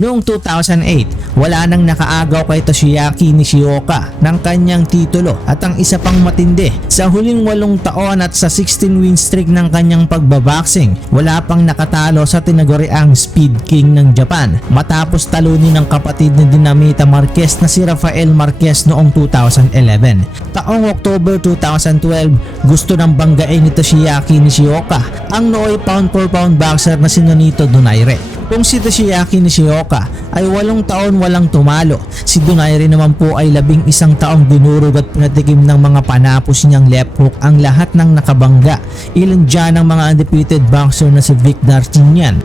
Noong 2008, wala nang nakaagaw kay Toshiaki Nishioka ng kanyang titulo at ang isa pang matindi, sa huling walong taon at sa 16 win streak ng kanyang pagbaboxing, wala pang nakatalo sa tinaguriang Speed King ng Japan matapos talunin ng kapatid ni Dinamita Marquez na si Rafael Marquez noong 2011. Taong October 2012, gusto ng banggain ni Toshiaki Nishioka ang nooy pound for pound boxer na si Nonito Donaire. Kung si Toshiaki Nishioka ay walong taon walang tumalo, si Donaire naman po ay labing isang taong dinurog at pinatikim ng mga panapos niyang left hook ang lahat ng nakabangga. Ilan dyan ang mga undefeated boxer na si Vic Darcinian,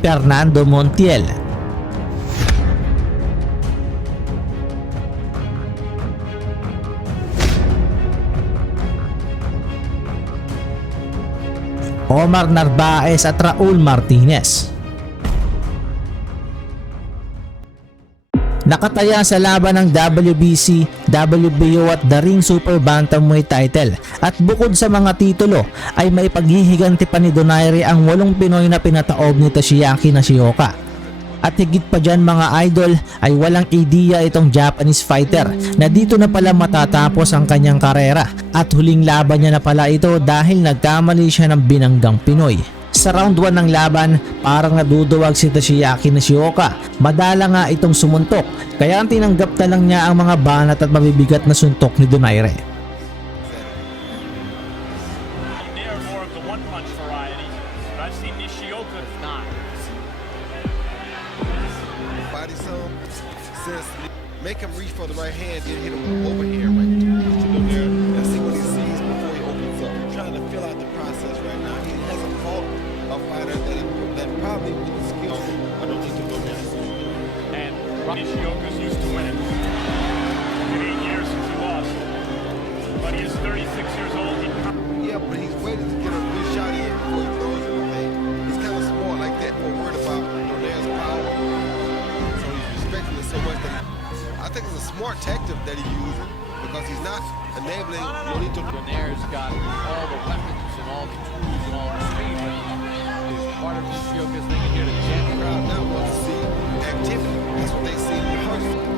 Fernando Montiel, Omar Narvaez at Raul Martinez. Nakataya sa laban ng WBC, WBO at The Ring Super Bantamweight title at bukod sa mga titulo ay may paghihiganti pa ni Donaire ang walong Pinoy na pinataob ni Toshiaki Nishioka. At higit pa dyan mga idol ay walang ideya itong Japanese fighter na dito na pala matatapos ang kanyang karera at huling laban niya na pala ito dahil nagkamali siya ng binanggang Pinoy. Sa round 1 ng laban, parang naduduwag si Toshiaki Nishioka. Madala nga itong sumuntok, kaya ang tinanggap na lang niya ang mga banat at mabibigat na suntok ni Donaire. I've seen Nishioka not. Body some, says make him reach for the right hand, then hit him over here right there. And see what he sees before he opens up. I'm trying to fill out the process right now. He hasn't fought a fighter that, that probably with the skill. I don't need to go there. And Nishioka's used to it's a smart tactic that he's using because he's not enabling Nonito to Donaire's got all the weapons and all the tools and all the speed, but is part of Nishioka's thinking here to jam the crowd crowd. now wants to see activity. That's what they see in the first.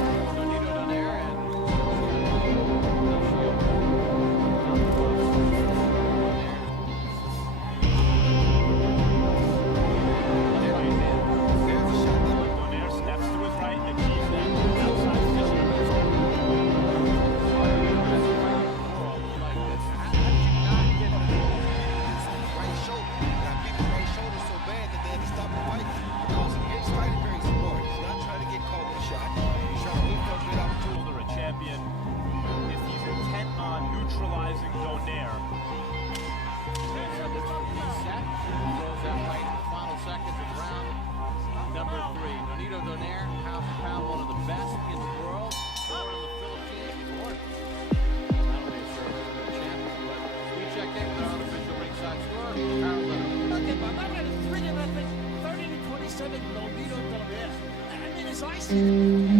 Peace.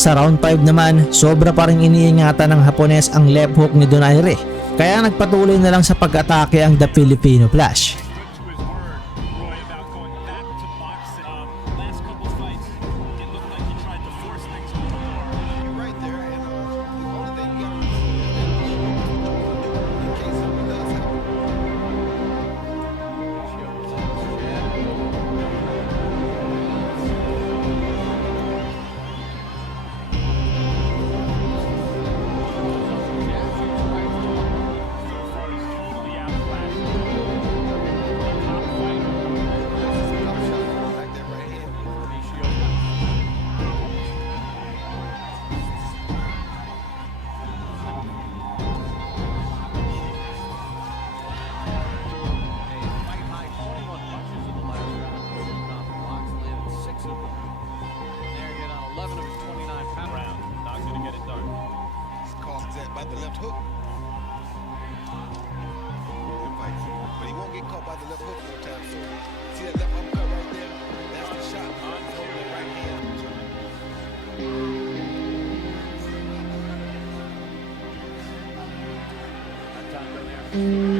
Sa round 5 naman, sobra pa rin iniingatan ng Hapones ang left hook ni Donaire. Kaya nagpatuloy na lang sa pag-atake ang The Filipino Flash. the left hook. But he won't get caught by the left hook no time soon. See that left uppercut right there? That's the shot. Right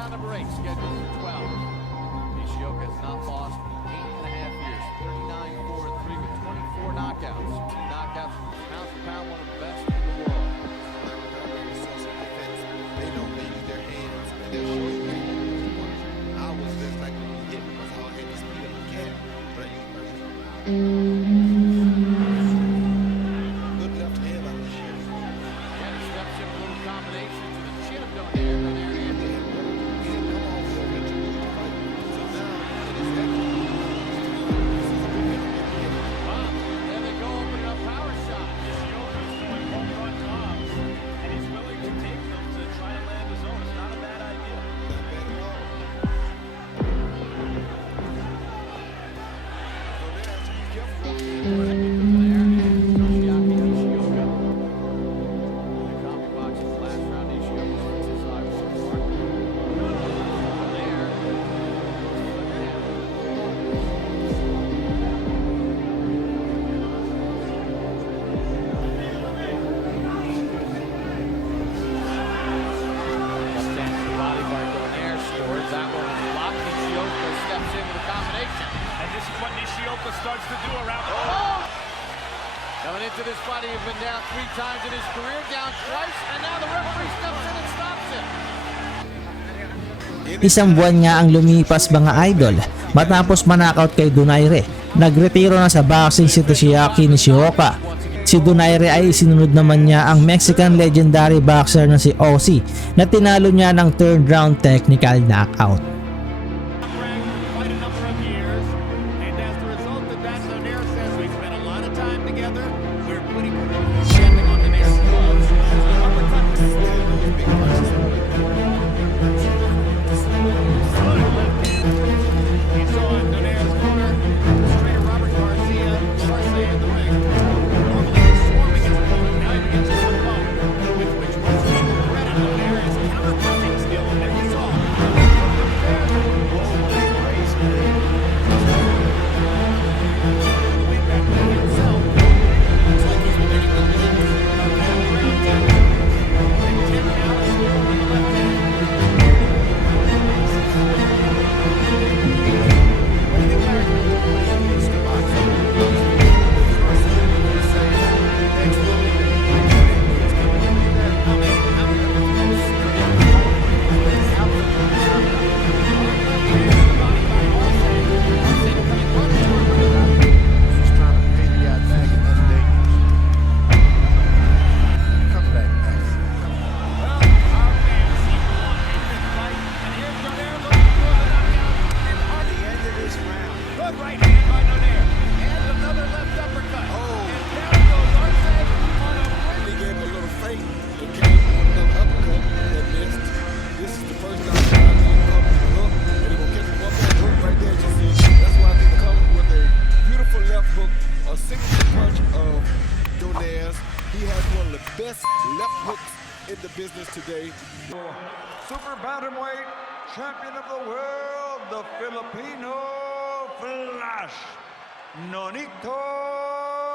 round of breaks scheduled for 12. Nishioka has not lost in eight and a half years. 39-4-3 with 24 knockouts. Knockouts pound for pound, one of the best in the world. They don't their hands and their I was just like because I had the speed of a cat, but Isang buwan nga ang lumipas mga idol matapos manakout kay Donaire. Nagretiro na sa boxing si Toshiaki Nishioka. Si Donaire ay sinunod naman niya ang Mexican legendary boxer na si Ozzy na tinalo niya ng third round technical knockout. Champion of the World, the Filipino Flash, Nonito